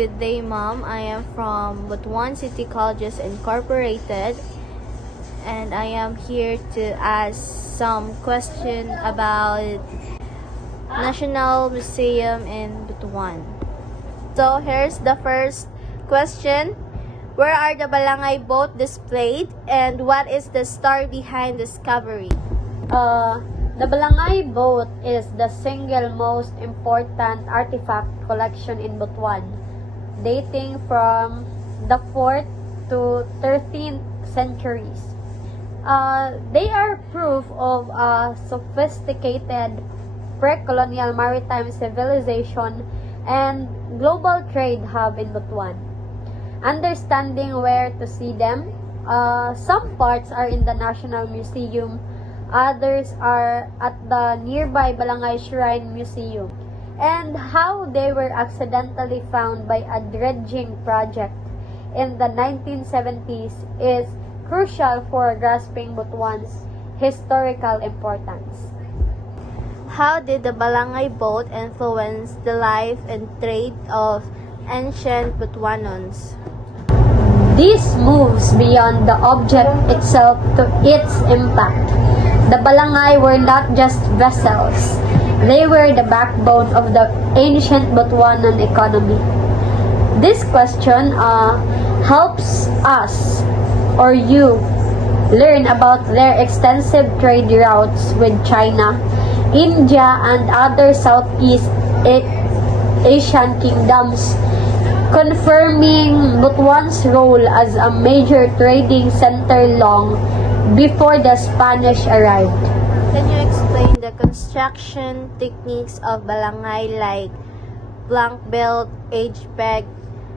Good day, Mom. I am from Butuan City Colleges Incorporated, and I am here to ask some question about National Museum in Butuan. So here's the first question. Where are the Balangay boat displayed, and what is the story behind discovery? The Balangay boat is the single most important artifact collection in Butuan, dating from the 4th to 13th centuries. They are proof of a sophisticated pre-colonial maritime civilization and global trade hub in Butuan. Understanding where to see them, some parts are in the National Museum, others are at the nearby Balangay Shrine Museum, and how they were accidentally found by a dredging project in the 1970s is crucial for grasping Butuan's historical importance. How did the Balangay boat influence the life and trade of ancient Butuanons? This moves beyond the object itself to its impact. The Balangay were not just vessels, they were the backbone of the ancient Butuanan economy. This question helps us or you learn about their extensive trade routes with China, India, and other Southeast Asian kingdoms, confirming Butuan's role as a major trading center long before the Spanish arrived. Can you explain the construction techniques of Balangay like blank build, age peg,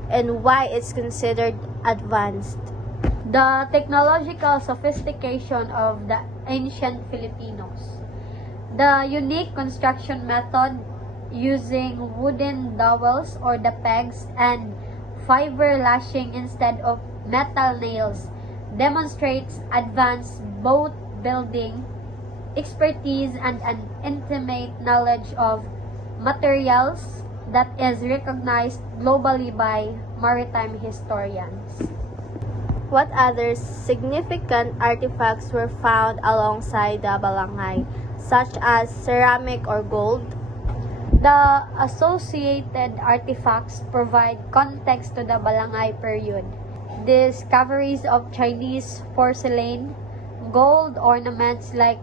and why it's considered advanced? The technological sophistication of the ancient Filipinos. The unique construction method using wooden dowels or the pegs and fiber lashing instead of metal nails demonstrates advanced boat building expertise and an intimate knowledge of materials that is recognized globally by maritime historians. What other significant artifacts were found alongside the Balangay, such as ceramic or gold? The associated artifacts provide context to the Balangay period. Discoveries of Chinese porcelain, gold ornaments like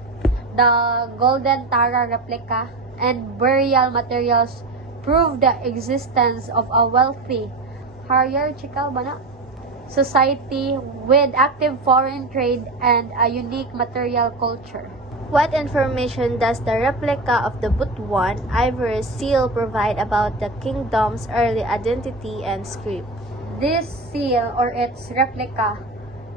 the Golden Tara replica, and burial materials prove the existence of a wealthy hierarchical society with active foreign trade and a unique material culture. What information does the replica of the Butuan ivory seal provide about the kingdom's early identity and script? This seal or its replica,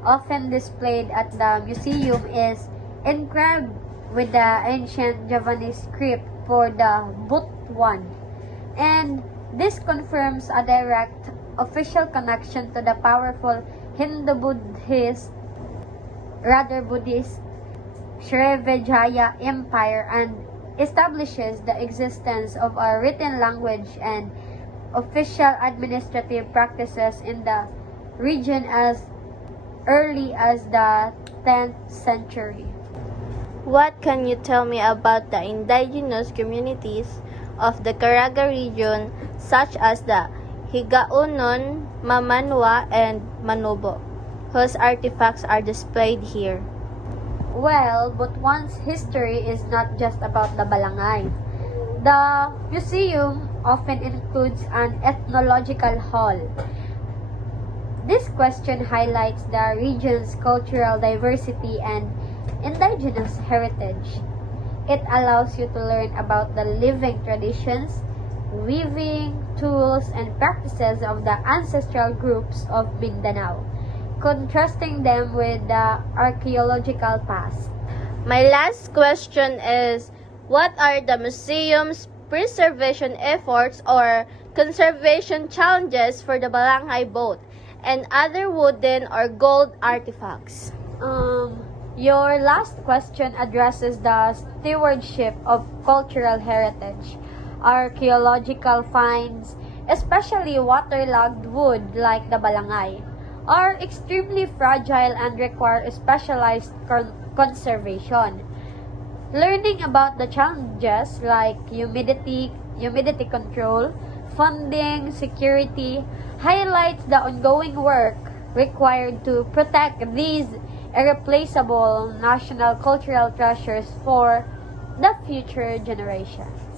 often displayed at the museum, is engraved with the ancient Javanese script for the Butuan, and this confirms a direct official connection to the powerful Buddhist Srivijaya Empire and establishes the existence of a written language and official administrative practices in the region as early as the 10th century. What can you tell me about the indigenous communities of the Caraga region, such as the Higaunon, Mamanwa, and Manobo, whose artifacts are displayed here? Well, Butuan's history is not just about the Balangay. The museum often includes an ethnological hall. This question highlights the region's cultural diversity and indigenous heritage. It allows you to learn about the living traditions, weaving, tools, and practices of the ancestral groups of Mindanao, contrasting them with the archaeological past. My last question is, what are the museum's preservation efforts or conservation challenges for the Balangay boat and other wooden or gold artifacts? Your last question addresses the stewardship of cultural heritage. Archaeological finds especially waterlogged wood like the balangay, are extremely fragile and require specialized conservation. Learning about the challenges like humidity control, funding, security, highlights the ongoing work required to protect these irreplaceable national cultural treasures for the future generations.